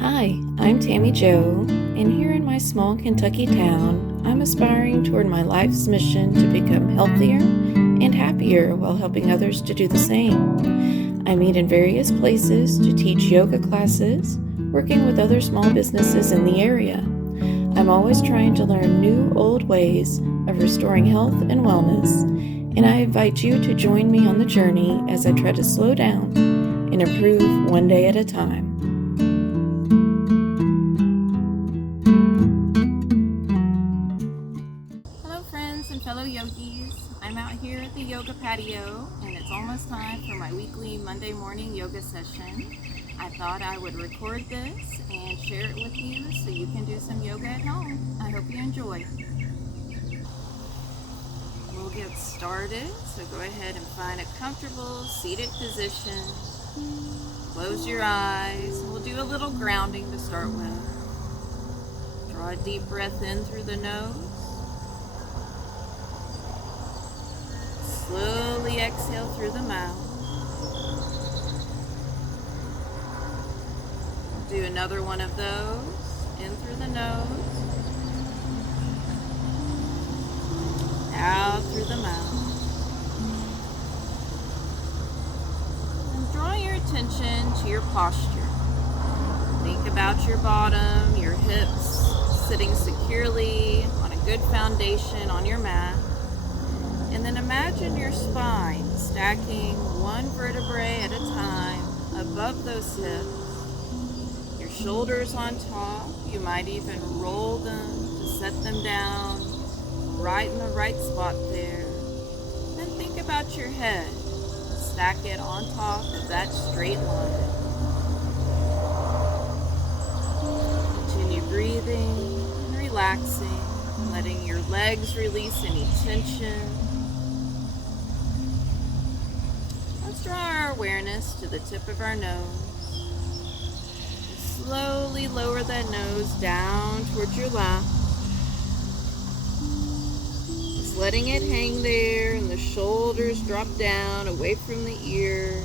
Hi, I'm Tammy Joe, and here in my small Kentucky town, I'm aspiring toward my life's mission to become healthier and happier while helping others to do the same. I meet in various places to teach yoga classes, working with other small businesses in the area. I'm always trying to learn new, old ways of restoring health and wellness, and I invite you to join me on the journey as I try to slow down and improve one day at a time. Hello friends and fellow yogis. I'm out here at the yoga patio and it's almost time for my weekly Monday morning yoga session. I thought I would record this and share it with you so you can do some yoga at home. I hope you enjoy. We'll get started, so go ahead and find a comfortable seated position. Close your eyes. We'll do a little grounding to start with. Draw a deep breath in through the nose. Slowly exhale through the mouth. Do another one of those. In through the nose. Out through the mouth. And draw your attention to your posture. Think about your bottom, your hips sitting securely on a good foundation on your mat. And then imagine your spine stacking one vertebrae at a time above those hips. Your shoulders on top. You might even roll them to set them down right in the right spot there. Then think about your head. Stack it on top of that straight line. Continue breathing and relaxing, letting your legs release any tension. Let's draw our awareness to the tip of our nose. Slowly lower that nose down towards your lap. Just letting it hang there and the shoulders drop down away from the ears.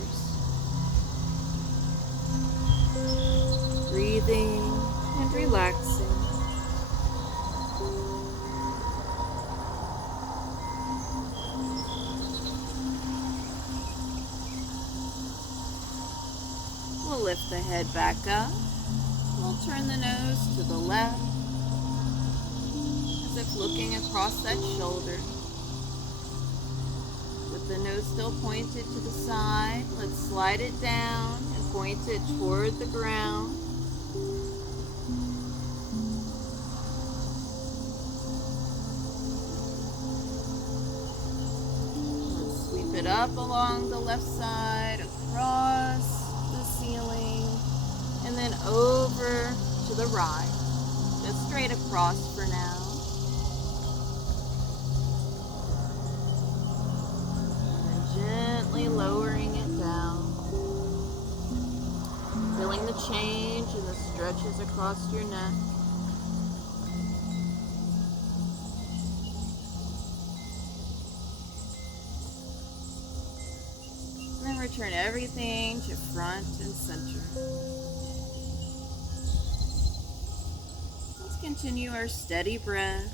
Breathing and relaxing. We'll lift the head back up. We'll turn the nose to the left, as if looking across that shoulder. With the nose still pointed to the side, let's slide it down and point it toward the ground. Let's sweep it up along the left side, across the ceiling, and then over to the right, just straight across for now. And gently lowering it down, feeling the change in the stretches across your neck. And then return everything to front and center. Continue our steady breath.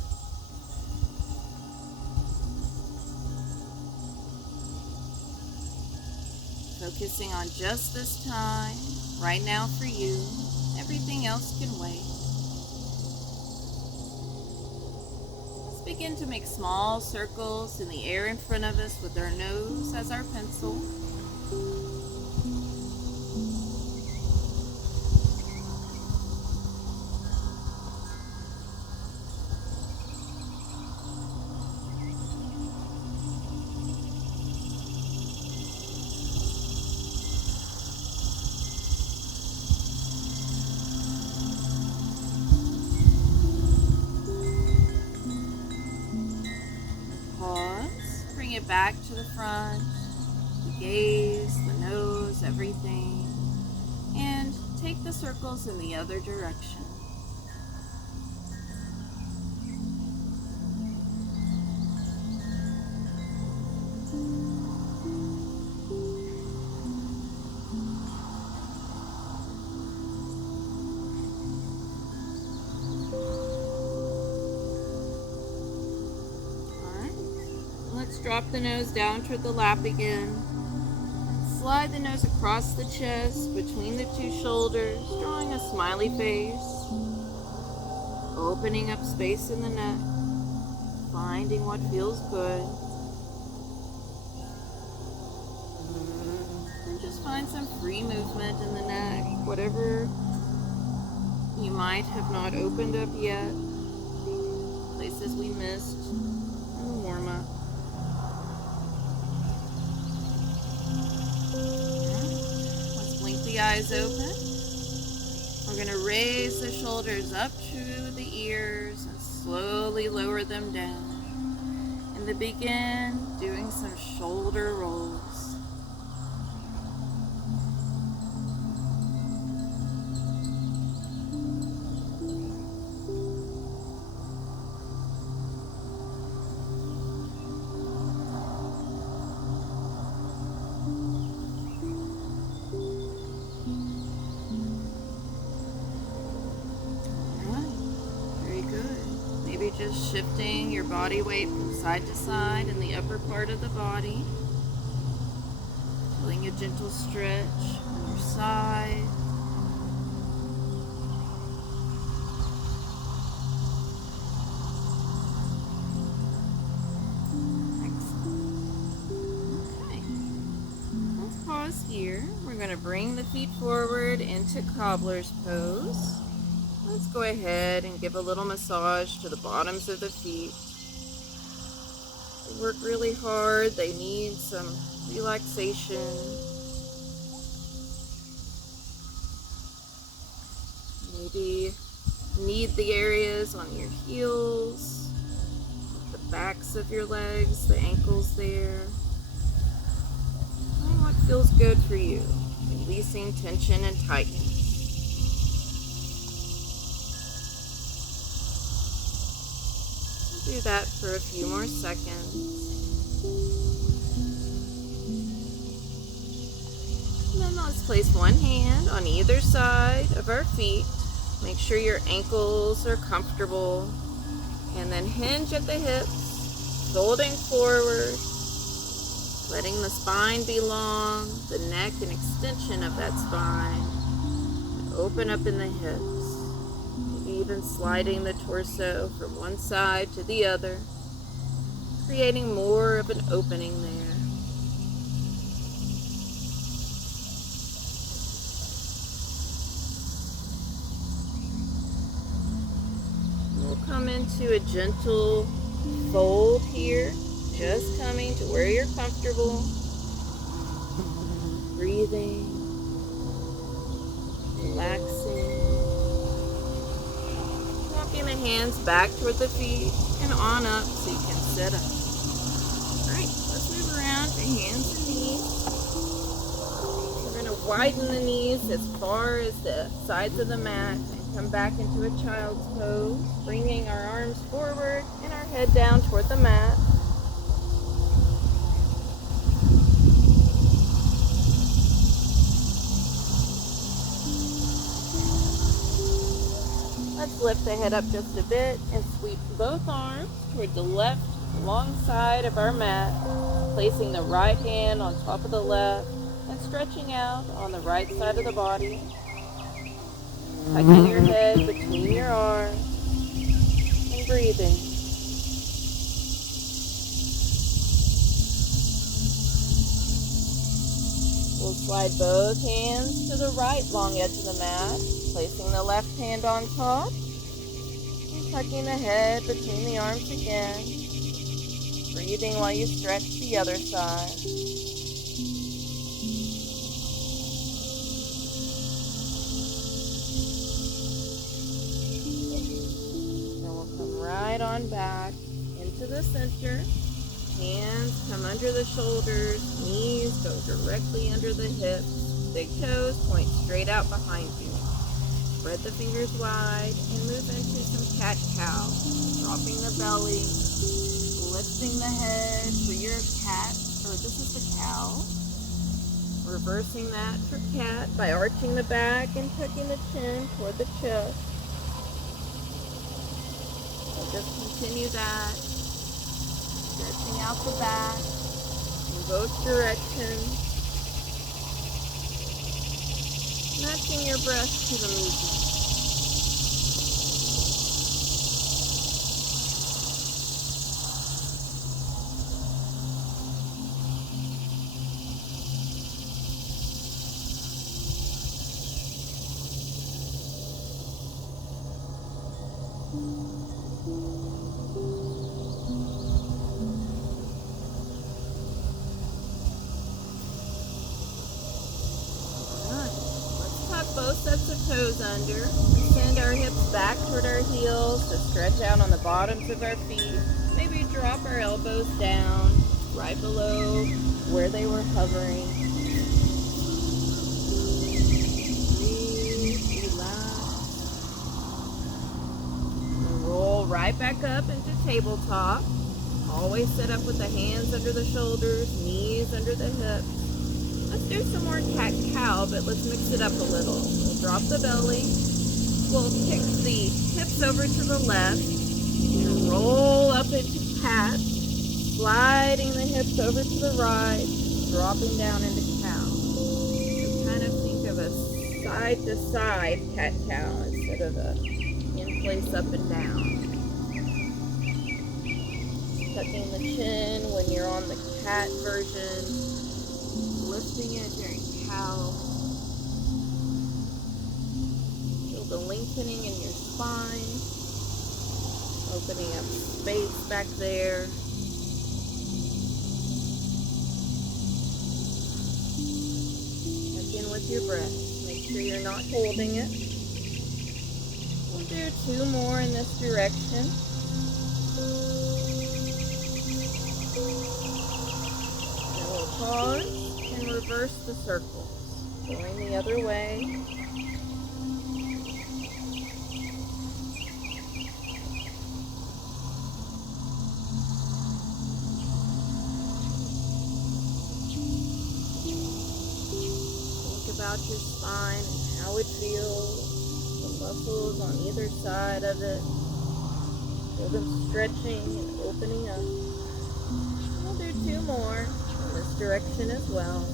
Focusing on just this time, right now for you. Everything else can wait. Let's begin to make small circles in the air in front of us with our nose as our pencil. Bring it back to the front, the gaze, the nose, everything, and take the circles in the other direction. Just drop the nose down toward the lap again. Slide the nose across the chest, between the two shoulders, drawing a smiley face. Opening up space in the neck, finding what feels good. And just find some free movement in the neck, whatever you might have not opened up yet, places we missed in the warm-up. Let's blink the eyes open. We're going to raise the shoulders up to the ears and slowly lower them down. And then begin doing some shoulder rolls. Just shifting your body weight from side to side in the upper part of the body. Feeling a gentle stretch on your side. Excellent. Okay. Let's pause here. We're going to bring the feet forward into cobbler's pose. Let's go ahead and give a little massage to the bottoms of the feet. They work really hard. They need some relaxation. Maybe knead the areas on your heels, the backs of your legs, the ankles there. Find what feels good for you, releasing tension and tightening. Do that for a few more seconds. And then let's place one hand on either side of our feet. Make sure your ankles are comfortable. And then hinge at the hips, folding forward, letting the spine be long, the neck an extension of that spine. Open up in the hips. Even sliding the torso from one side to the other, creating more of an opening there. We'll come into a gentle fold here, just coming to where you're comfortable. Breathing, relaxing. The hands back toward the feet and on up so you can sit up. Alright, let's move around to hands and knees. We're going to widen the knees as far as the sides of the mat and come back into a child's pose, bringing our arms forward and our head down toward the mat. Let's lift the head up just a bit and sweep both arms toward the left long side of our mat, placing the right hand on top of the left and stretching out on the right side of the body. Tucking your head between your arms and breathing. We'll slide both hands to the right long edge of the mat, placing the left hand on top, and tucking the head between the arms again, breathing while you stretch the other side. Then we'll come right on back into the center. Hands come under the shoulders, knees go directly under the hips, big toes point straight out behind you. Spread the fingers wide and move into some cat-cow, dropping the belly, lifting the head for your cat, or this is the cow. Reversing that for cat by arching the back and tucking the chin toward the chest. So just continue that. Stretching out the back in both directions. Matching your breath to the movement. Both sets of toes under. Send our hips back toward our heels to stretch out on the bottoms of our feet. Maybe drop our elbows down right below where they were hovering. Breathe, relax. And roll right back up into tabletop. Always sit up with the hands under the shoulders, knees under the hips. Let's do some more cat-cow, but let's mix it up a little. We'll drop the belly. We'll kick the hips over to the left and roll up into cat, sliding the hips over to the right, dropping down into cow. So kind of think of a side-to-side cat-cow instead of a in-place up and down. Tucking the chin when you're on the cat version. Lifting it during cow. Feel the lengthening in your spine. Opening up space back there. Check in with your breath. Make sure you're not holding it. We'll do 2 more in this direction. And we'll pause. And reverse the circle, going the other way. Think about your spine and how it feels, the muscles on either side of it. Feel them stretching and opening up. We'll do 2 more. This direction as well.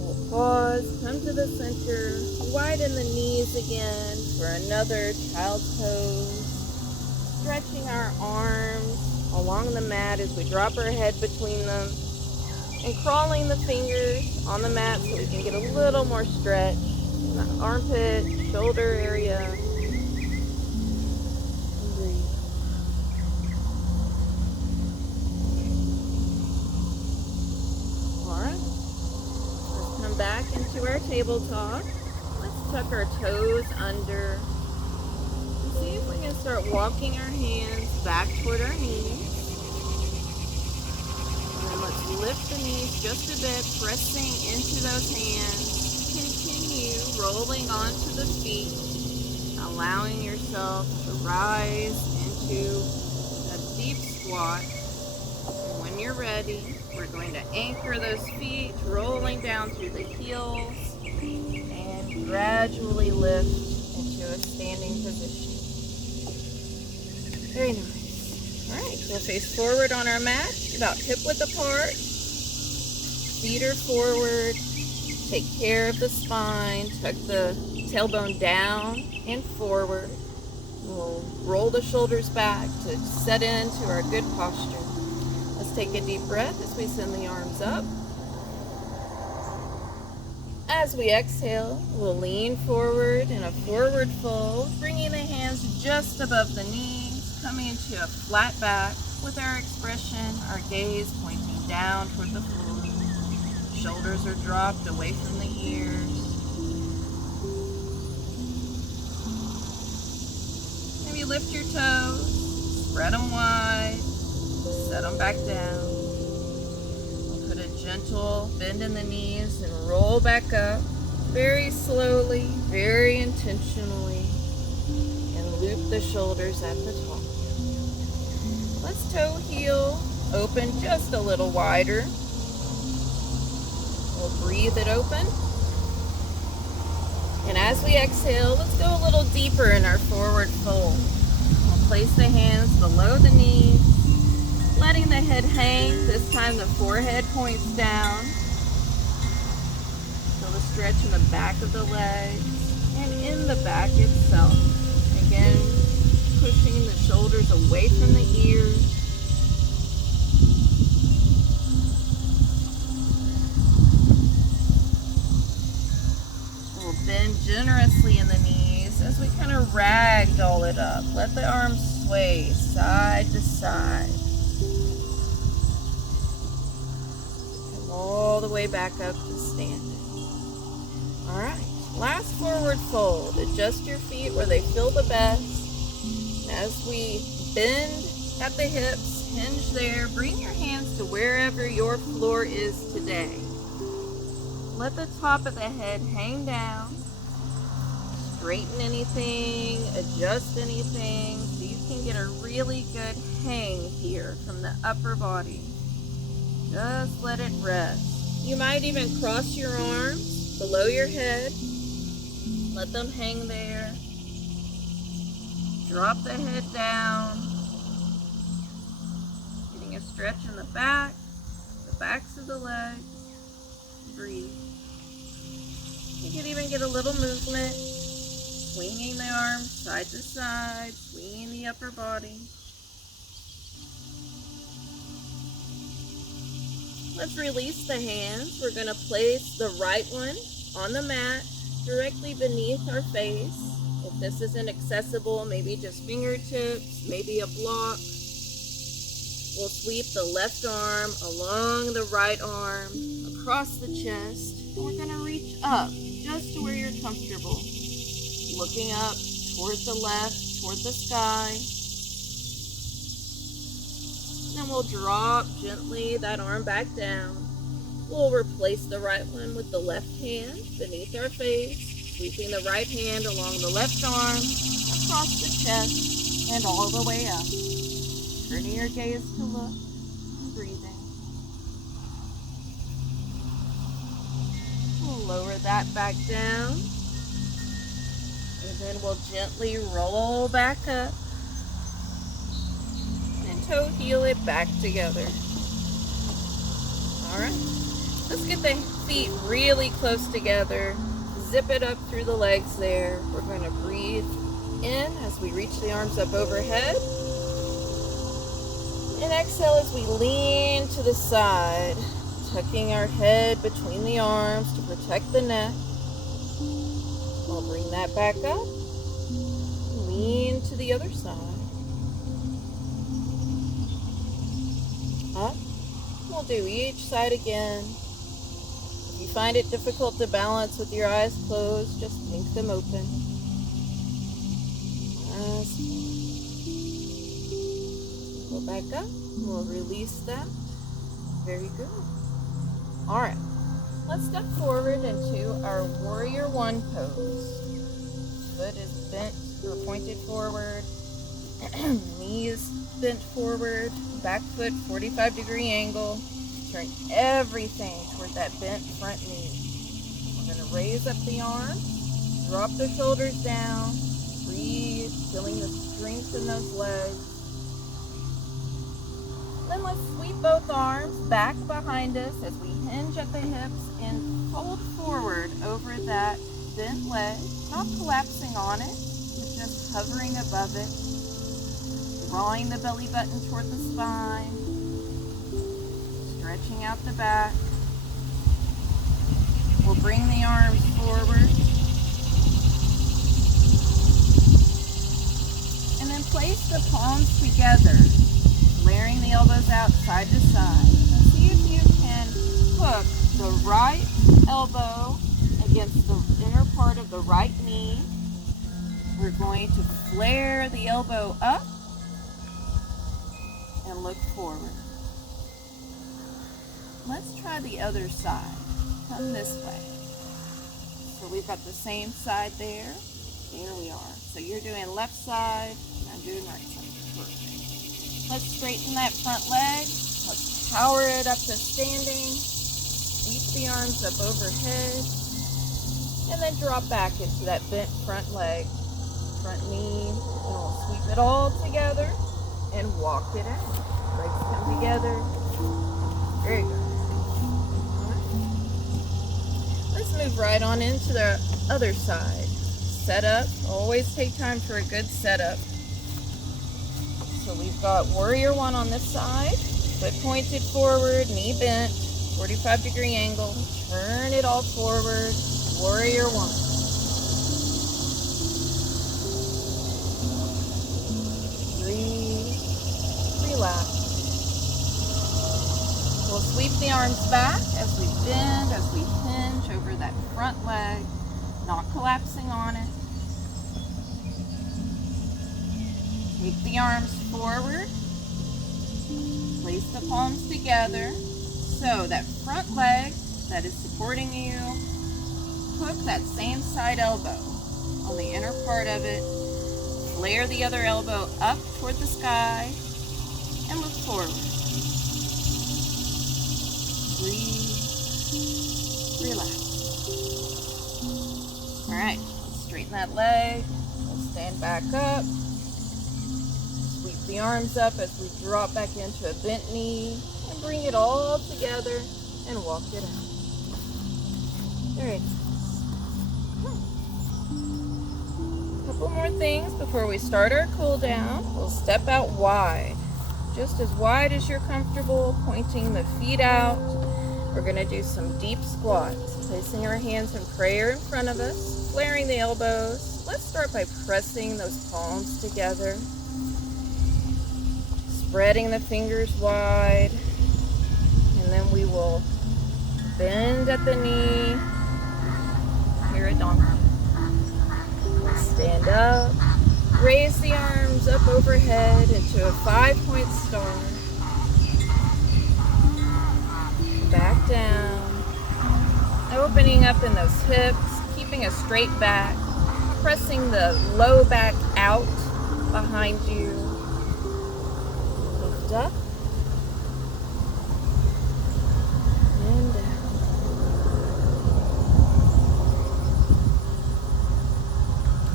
We'll pause, come to the center, widen the knees again for another child's pose. Stretching our arms along the mat as we drop our head between them and crawling the fingers on the mat so we can get a little more stretch in the armpit, shoulder area. Back into our tabletop. Let's tuck our toes under and see if we can start walking our hands back toward our knees. And then let's lift the knees just a bit, pressing into those hands. Continue rolling onto the feet, allowing yourself to rise into a deep squat. And when you're ready, we're going to anchor those feet, rolling down through the heels, and gradually lift into a standing position. Very nice. All right, we'll face forward on our mat, about hip-width apart. Feet are forward. Take care of the spine. Tuck the tailbone down and forward. We'll roll the shoulders back to set into our good posture. Take a deep breath as we send the arms up. As we exhale, we'll lean forward in a forward fold, bringing the hands just above the knees, coming into a flat back with our expression, our gaze pointing down toward the floor. Shoulders are dropped away from the ears. Maybe lift your toes, spread them wide. Set them back down. We'll put a gentle bend in the knees and roll back up very slowly, very intentionally, and loop the shoulders at the top. Let's toe heel open just a little wider. We'll breathe it open. And as we exhale, let's go a little deeper in our forward fold. We'll place the hands below the knees, letting the head hang. This time the forehead points down. Feel the stretch in the back of the legs and in the back itself. Again, pushing the shoulders away from the ears. We'll bend generously in the knees as we kind of ragdoll it up. Let the arms sway side to side. Come all the way back up to standing. All right, last forward fold. Adjust your feet where they feel the best. As we bend at the hips, hinge there, bring your hands to wherever your floor is today. Let the top of the head hang down. Straighten anything, adjust anything, so you can get a really good hang here from the upper body. Just let it rest. You might even cross your arms below your head. Let them hang there. Drop the head down. Getting a stretch in the backs of the legs. Breathe. You can even get a little movement, swinging the arms side to side, swinging the upper body. Let's release the hands. We're going to place the right one on the mat directly beneath our face. If this isn't accessible, maybe just fingertips, maybe a block. We'll sweep the left arm along the right arm, across the chest, and we're going to reach up just to where you're comfortable. Looking up toward the left, toward the sky. And then we'll drop gently that arm back down. We'll replace the right one with the left hand beneath our face, sweeping the right hand along the left arm, across the chest, and all the way up. Turning your gaze to look, breathing. We'll lower that back down. And then we'll gently roll back up. And toe heel it back together. Alright. Let's get the feet really close together. Zip it up through the legs there. We're going to breathe in as we reach the arms up overhead. And exhale as we lean to the side, tucking our head between the arms to protect the neck. We'll bring that back up. Lean to the other side. Up. We'll do each side again. If you find it difficult to balance with your eyes closed, just blink them open. Go back up. We'll release that. Very good. All right. Let's step forward into our Warrior One pose. Foot is bent or pointed forward. Knees bent forward. Back foot 45-degree angle. Turn everything toward that bent front knee. We're going to raise up the arm. Drop the shoulders down. Breathe, feeling the strength in those legs. Then let's sweep both arms back behind us as we hinge at the hips and fold forward over that bent leg, not collapsing on it, but just hovering above it, drawing the belly button toward the spine, stretching out the back. We'll bring the arms forward. And then place the palms together, layering the elbows out side to side. And see if you can hook the right elbow against the inner part of the right knee. We're going to flare the elbow up and look forward. Let's try the other side. Come this way. So we've got the same side there. There we are. So you're doing left side, and I'm doing right side. Perfect. Let's straighten that front leg. Let's power it up to standing. Sweep the arms up overhead. And then drop back into that bent front leg. front knee, and we'll sweep it all together and walk it out. Legs come together. Very good. Let's move right on into the other side. Set up. Always take time for a good setup. So we've got warrior one on this side. Foot pointed forward, knee bent, 45-degree angle. Turn it all forward. Warrior one. Breathe. Relax. We'll sweep the arms back as we bend, as we hinge over that front leg, not collapsing on it. Take the arms forward. Place the palms together. So that front leg that is supporting you, hook that same side elbow on the inner part of it. Flare the other elbow up toward the sky and look forward. Breathe. Relax. All right, let's straighten that leg. We'll stand back up. Sweep the arms up as we drop back into a bent knee and bring it all together and walk it out. Very nice. Couple more things before we start our cool down. We'll step out wide, just as wide as you're comfortable, pointing the feet out. We're going to do some deep squats, placing our hands in prayer in front of us, flaring the elbows. Let's start by pressing those palms together, spreading the fingers wide, and then we will bend at the knee, Donkey. Stand up, raise the arms up overhead into a 5-point star. Back down, opening up in those hips, keeping a straight back, pressing the low back out behind you. Lift up and down.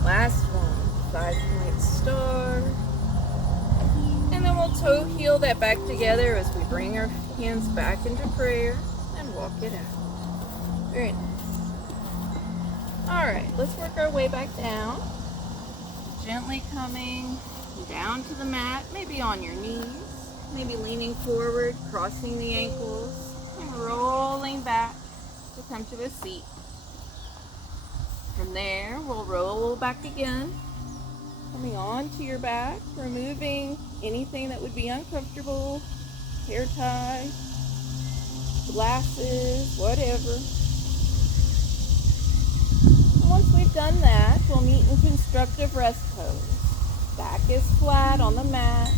Last one, 5-point star. And then we'll toe heel that back together as we bring our hands back into prayer and walk it out. Very nice. All right, let's work our way back down. Gently coming down to the mat, maybe on your knees, maybe leaning forward, crossing the ankles, and rolling back to come to a seat. From there, we'll roll back again, coming onto your back, removing anything that would be uncomfortable, hair tie, glasses, whatever. And once we've done that, we'll meet in constructive rest pose. Back is flat on the mat,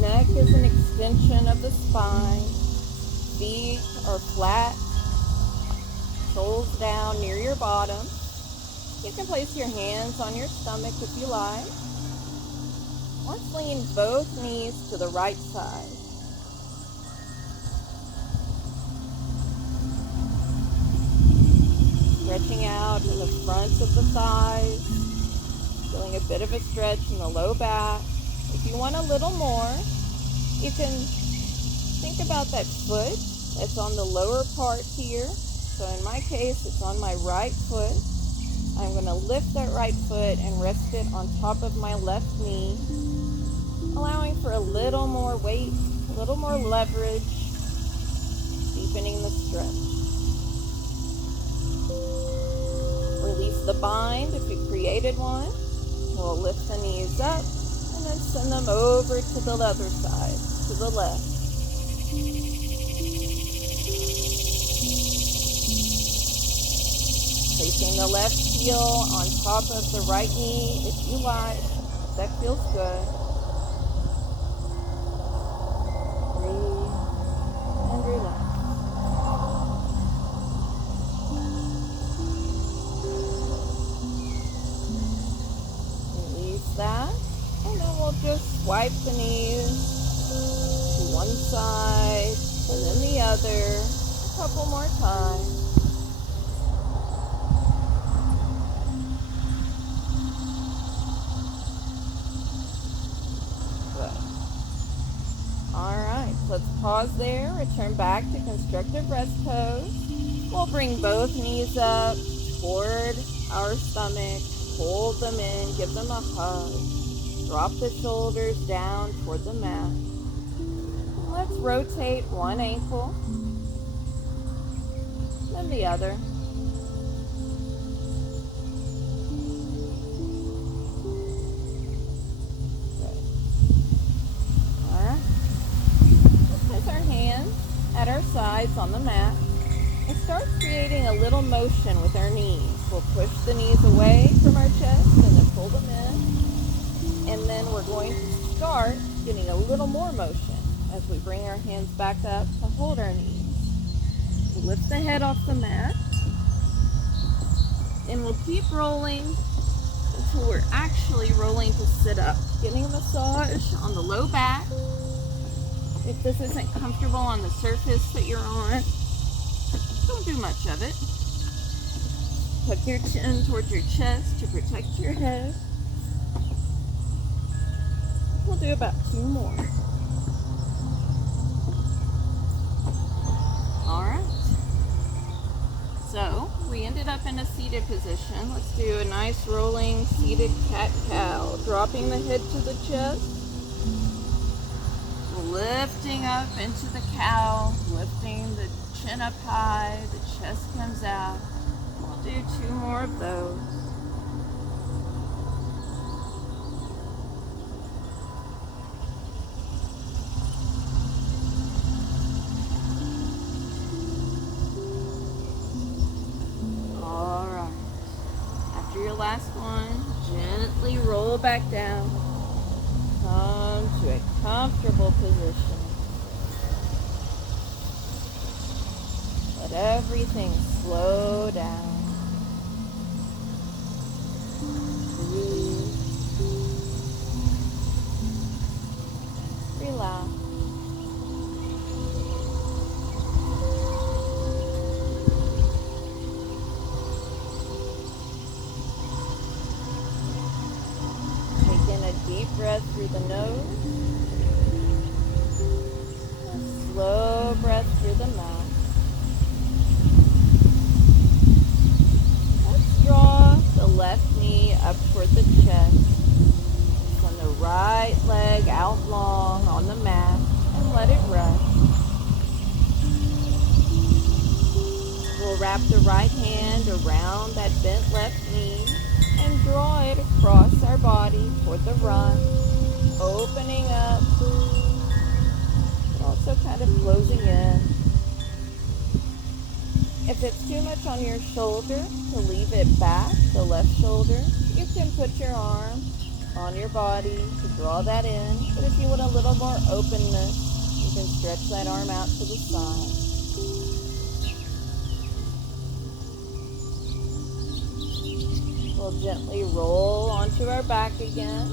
neck is an extension of the spine, feet are flat, soles down near your bottom. You can place your hands on your stomach if you like. Let's lean both knees to the right side. Stretching out in the fronts of the thighs, feeling a bit of a stretch in the low back. If you want a little more, you can think about that foot that's on the lower part here. So in my case, it's on my right foot. I'm going to lift that right foot and rest it on top of my left knee, allowing for a little more weight, a little more leverage, deepening the stretch. Release the bind if you created one. We'll lift the knees up and then send them over to the other side, to the left. Placing the left heel on top of the right knee if you like. That feels good. Breathe and relax. Release that. And then we'll just swipe the knees to one side and then the other a couple more times. pause there, return back to constructive rest pose. We'll bring both knees up toward our stomach, hold them in, give them a hug. Drop the shoulders down toward the mat. Let's rotate one ankle, then the other. At our sides on the mat and start creating a little motion with our knees. We'll push the knees away from our chest and then pull them in. And then we're going to start getting a little more motion as we bring our hands back up to hold our knees. We'll lift the head off the mat and we'll keep rolling until we're actually rolling to sit up. Getting a massage on the low back. If this isn't comfortable on the surface that you're on, don't do much of it. Tuck your chin towards your chest to protect your head. We'll do about 2 more. All right. So we ended up in a seated position. Let's do a nice rolling seated cat-cow, dropping the head to the chest. Lifting up into the cow, lifting the chin up high, the chest comes out. We'll do 2 more of those. All right. After your last one, gently roll back down. Come to a comfortable position. Let everything slow down. Breathe. Relax. Deep breath through the nose, a slow breath through the mouth. Let's draw the left knee up toward the chest. Send the right leg out long on the mat and let it rest. We'll wrap the right hand around that bent left knee and draw it across our body toward the run, opening up, but also kind of closing in. If it's too much on your shoulder, to leave it back, the left shoulder, you can put your arm on your body to draw that in. But if you want a little more openness, you can stretch that arm out to the side. We'll gently roll onto our back again,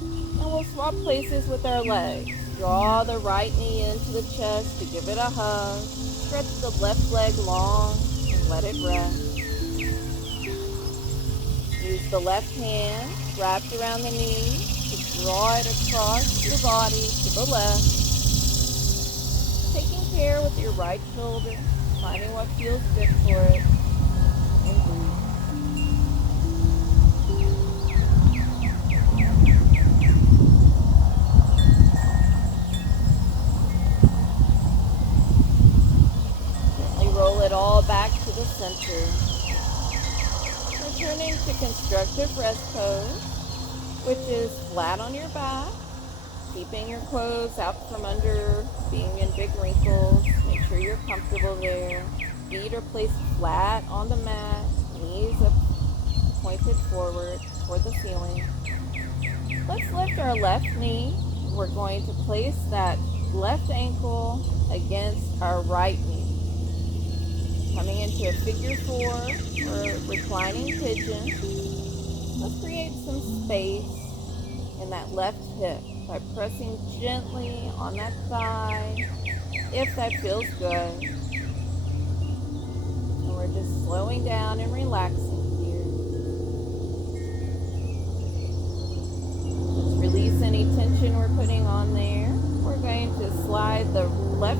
and we'll swap places with our legs. Draw the right knee into the chest to give it a hug. Stretch the left leg long and let it rest. Use the left hand wrapped around the knee to draw it across your body to the left. Taking care with your right shoulder, finding what feels good for it, and breathe. Roll it all back to the center. Returning to constructive rest pose, which is flat on your back, keeping your clothes out from under, being in big wrinkles. Make sure you're comfortable there. Feet are placed flat on the mat, knees up, pointed forward toward the ceiling. Let's lift our left knee. We're going to place that left ankle against our right knee. Coming into a figure 4 or reclining pigeon. Let's create some space in that left hip by pressing gently on that thigh if that feels good. And we're just slowing down and relaxing here. Let's release any tension we're putting on there. We're going to slide the left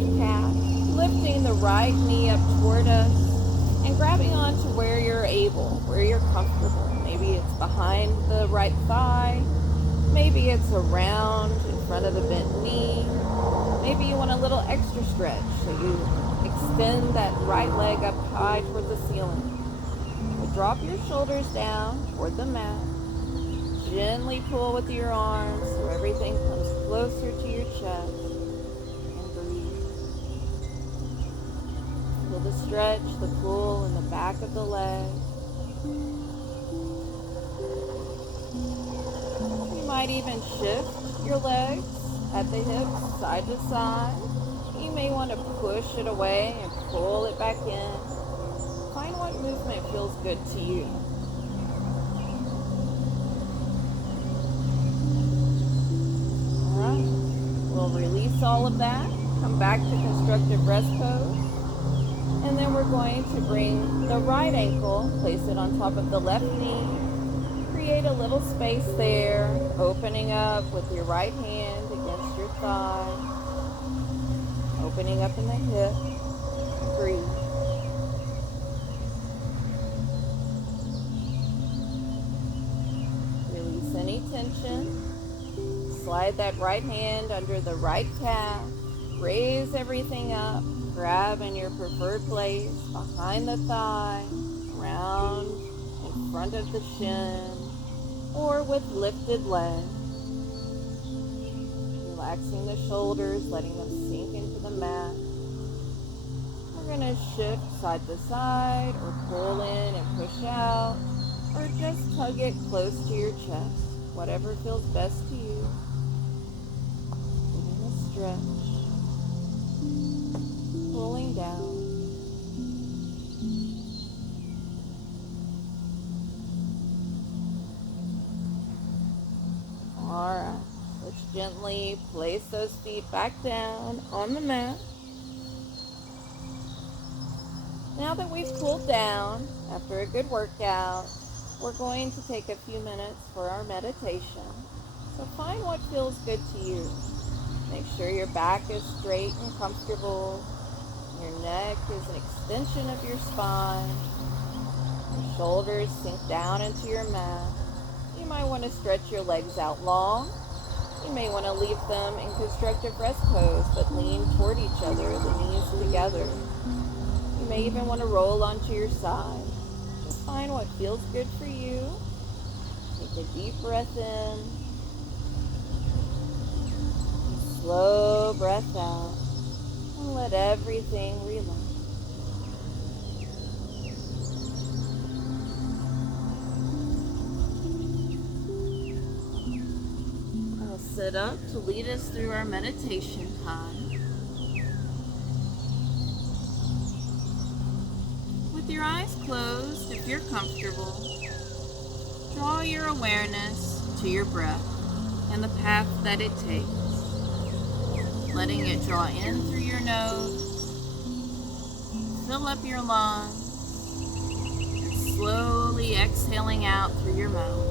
left calf, lifting the right knee up toward us and grabbing onto where you're able, where you're comfortable. Maybe it's behind the right thigh. Maybe it's around in front of the bent knee. Maybe you want a little extra stretch, so you extend that right leg up high toward the ceiling. So drop your shoulders down toward the mat. Gently pull with your arms so everything comes closer to your chest. And breathe. Feel the stretch, the pull in the back of the leg. You might even shift your legs at the hips, side to side. You may want to push it away and pull it back in. Find what movement feels good to you. Alright, we'll release all of that. Come back to constructive rest pose. And then we're going to bring the right ankle, place it on top of the left knee. Create a little space there, opening up with your right hand against your thigh. Opening up in the hip. Breathe. Release any tension. Slide that right hand under the right calf. Raise everything up. Grab in your preferred place, behind the thigh, around in front of the shin, or with lifted leg. Relaxing the shoulders, letting them sink into the mat. We're going to shift side to side, or pull in and push out, or just tug it close to your chest, whatever feels best to you. Getting a stretch. Pulling down. Alright, let's gently place those feet back down on the mat. Now that we've cooled down after a good workout, we're going to take a few minutes for our meditation. So find what feels good to you. Make sure your back is straight and comfortable. Your neck is an extension of your spine. Your shoulders sink down into your mat. You might want to stretch your legs out long. You may want to leave them in constructive rest pose, but lean toward each other, the knees together. You may even want to roll onto your side. Just find what feels good for you. Take a deep breath in. Slow breath out. And let everything relax. I'll sit up to lead us through our meditation time. With your eyes closed, if you're comfortable, draw your awareness to your breath and the path that it takes. Letting it draw in through your nose, fill up your lungs, and slowly exhaling out through your mouth.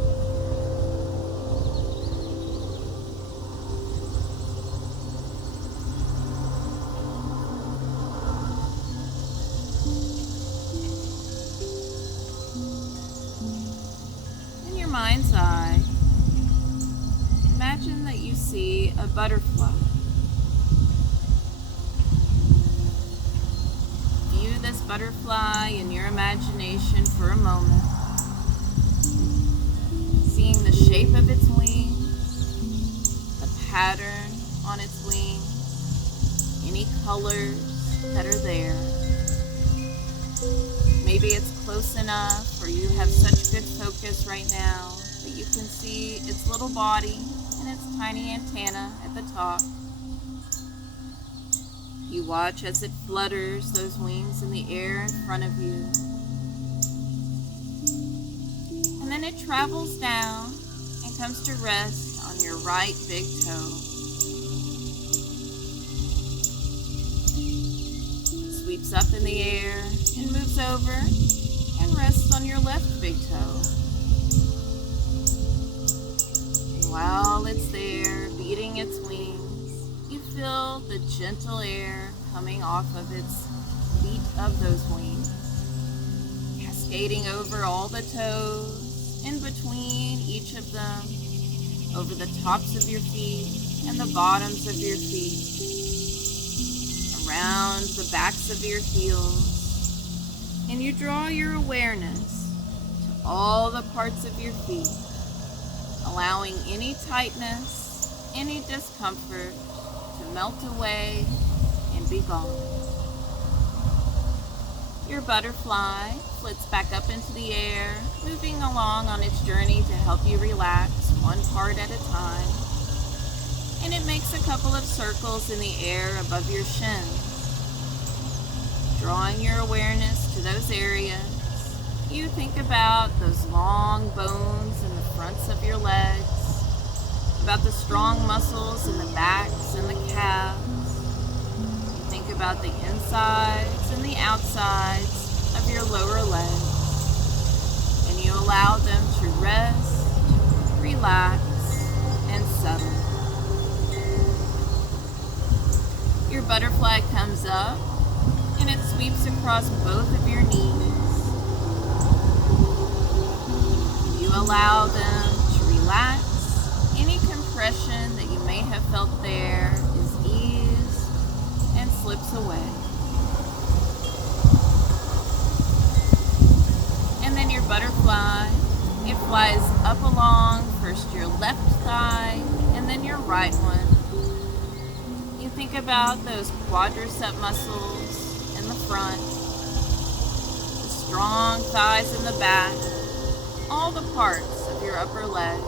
In your mind's eye, imagine that you see a butterfly. This butterfly in your imagination for a moment, seeing the shape of its wings, the pattern on its wings, any colors that are there. Maybe it's close enough, or you have such good focus right now that you can see its little body and its tiny antenna at the top. You watch as it flutters those wings in the air in front of you. And then it travels down and comes to rest on your right big toe. It sweeps up in the air and moves over and rests on your left big toe. And while it's there, beating its wings, you feel the gentle air coming off of its feet of those wings, cascading over all the toes, in between each of them, over the tops of your feet and the bottoms of your feet, around the backs of your heels. And you draw your awareness to all the parts of your feet, allowing any tightness, any discomfort to melt away and be gone. Your butterfly flits back up into the air, moving along on its journey to help you relax one part at a time. And it makes a couple of circles in the air above your shins. Drawing your awareness to those areas, you think about those long bones in the fronts of your legs, about the strong muscles in the backs and the calves. You think about the insides and the outsides of your lower legs, and you allow them to rest, relax, and settle. Your butterfly comes up and it sweeps across both of your knees. You allow them to relax. Any compression that you may have felt there is eased and slips away. And then your butterfly, it flies up along first your left thigh and then your right one. You think about those quadricep muscles in the front, the strong thighs in the back, all the parts of your upper legs.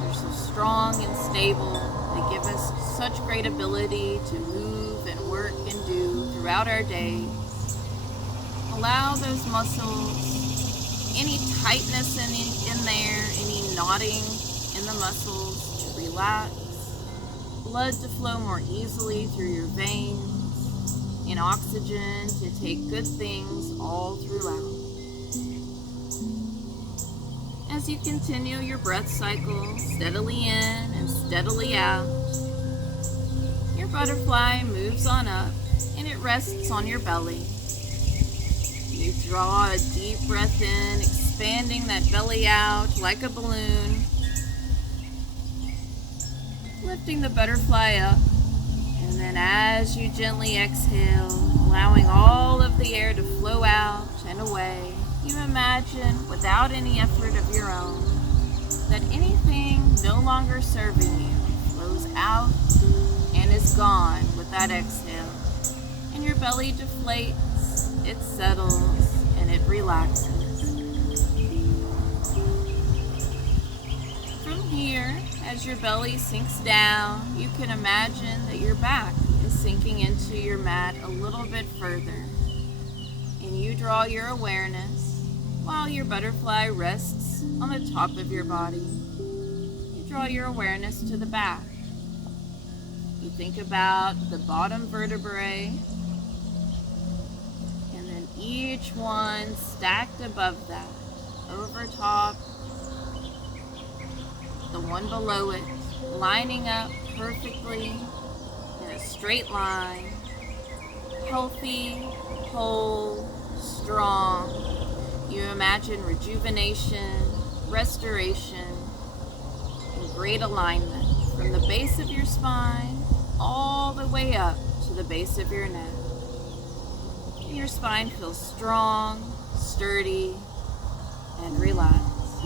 They're so strong and stable. They give us such great ability to move and work and do throughout our days. Allow those muscles, any tightness in there, any knotting in the muscles to relax. Blood to flow more easily through your veins, and oxygen to take good things all throughout. As you continue your breath cycle steadily in and steadily out, your butterfly moves on up and it rests on your belly. You draw a deep breath in, expanding that belly out like a balloon, lifting the butterfly up, and then as you gently exhale, allowing all of the air to flow out and away, you imagine, without any effort of your own, that anything no longer serving you flows out and is gone with that exhale. And your belly deflates, it settles, and it relaxes. From here, as your belly sinks down, you can imagine that your back is sinking into your mat a little bit further. And you draw your awareness while your butterfly rests on the top of your body. You draw your awareness to the back. You think about the bottom vertebrae, and then each one stacked above that, over top, the one below it, lining up perfectly in a straight line, healthy, whole, strong. You imagine rejuvenation, restoration, and great alignment from the base of your spine all the way up to the base of your neck. Your spine feels strong, sturdy, and relaxed.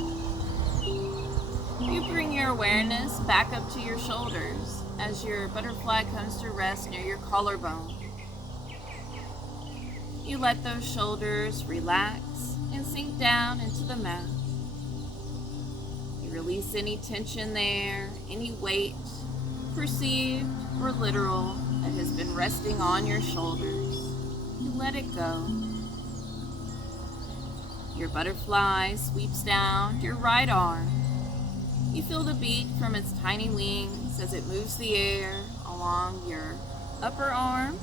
You bring your awareness back up to your shoulders as your butterfly comes to rest near your collarbone. You let those shoulders relax and sink down into the mat. You release any tension there, any weight, perceived or literal, that has been resting on your shoulders. You let it go. Your butterfly sweeps down your right arm. You feel the beat from its tiny wings as it moves the air along your upper arm,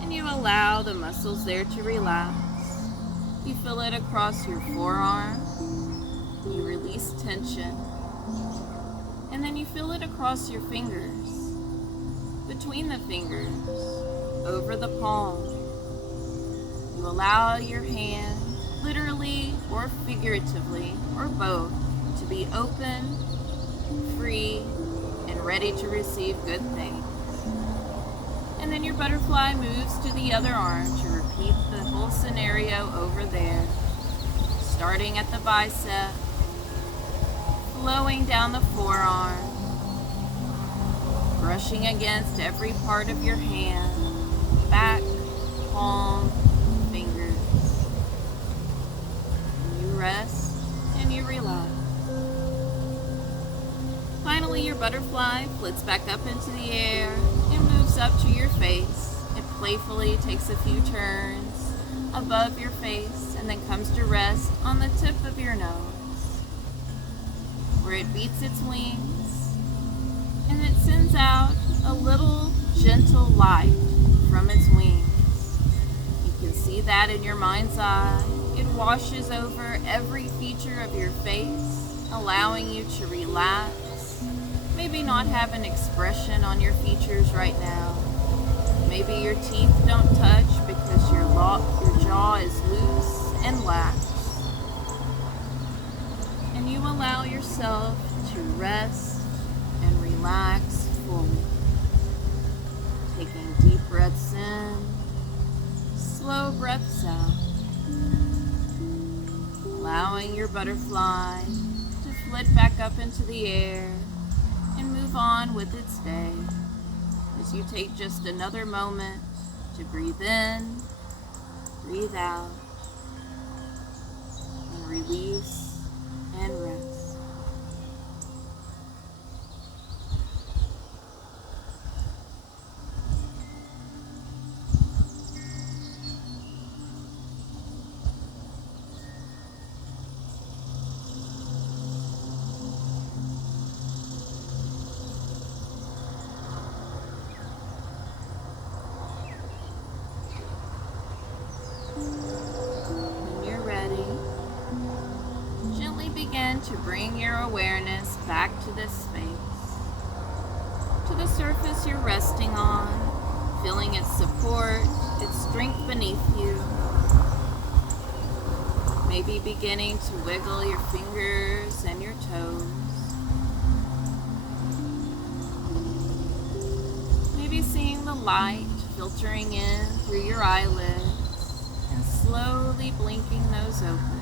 and you allow the muscles there to relax. You feel it across your forearm. You release tension. And then you feel it across your fingers, between the fingers, over the palm. You allow your hand, literally or figuratively, or both, to be open, free, and ready to receive good things. And then your butterfly moves to the other arm to repeat the whole scenario over there, starting at the bicep, flowing down the forearm, brushing against every part of your hand, back, palm, fingers. And you rest and you relax. Finally, your butterfly flits back up into the air and moves up to your face. It playfully takes a few turns above your face and then comes to rest on the tip of your nose, where it beats its wings and it sends out a little gentle light from its wings. You can see that in your mind's eye. It washes over every feature of your face, allowing you to relax. Maybe not have an expression on your features right now. Maybe your teeth don't touch because your jaw is loose and lax. And you allow yourself to rest and relax fully. Taking deep breaths in, slow breaths out. Allowing your butterfly to flit back up into the air and move on with its day as you take just another moment to breathe in, breathe out, and release and rest. Begin to bring your awareness back to this space, to the surface you're resting on, feeling its support, its strength beneath you. Maybe beginning to wiggle your fingers and your toes. Maybe seeing the light filtering in through your eyelids and slowly blinking those open.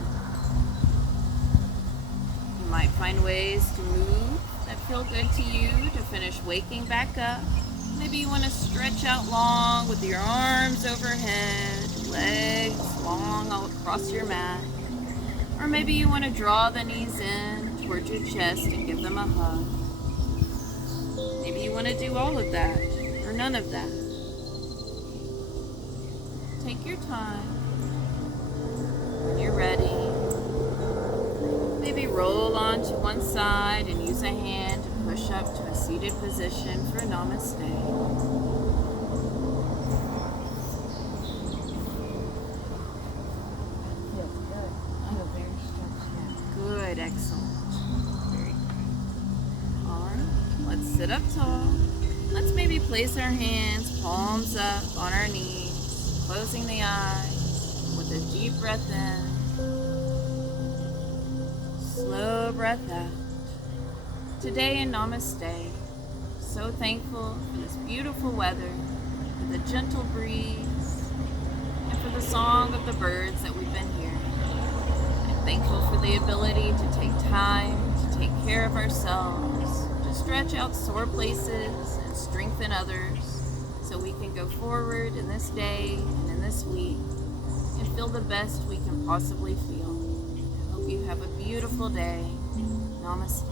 You might find ways to move that feel good to you to finish waking back up. Maybe you want to stretch out long with your arms overhead, legs long all across your mat. Or maybe you want to draw the knees in towards your chest and give them a hug. Maybe you want to do all of that or none of that. Take your time. When you're ready, maybe roll onto one side and use a hand to push up to a seated position for Namaste. Feels good. I feel very stretched now. Good, excellent. Very good. All right, let's sit up tall. Let's maybe place our hands palms up on our knees, closing the eyes with a deep breath in. Slow breath out. Today in Namaste, so thankful for this beautiful weather, for the gentle breeze, and for the song of the birds that we've been hearing. I'm thankful for the ability to take time to take care of ourselves, to stretch out sore places and strengthen others so we can go forward in this day and in this week and feel the best we can possibly feel. You have a beautiful day. Namaste.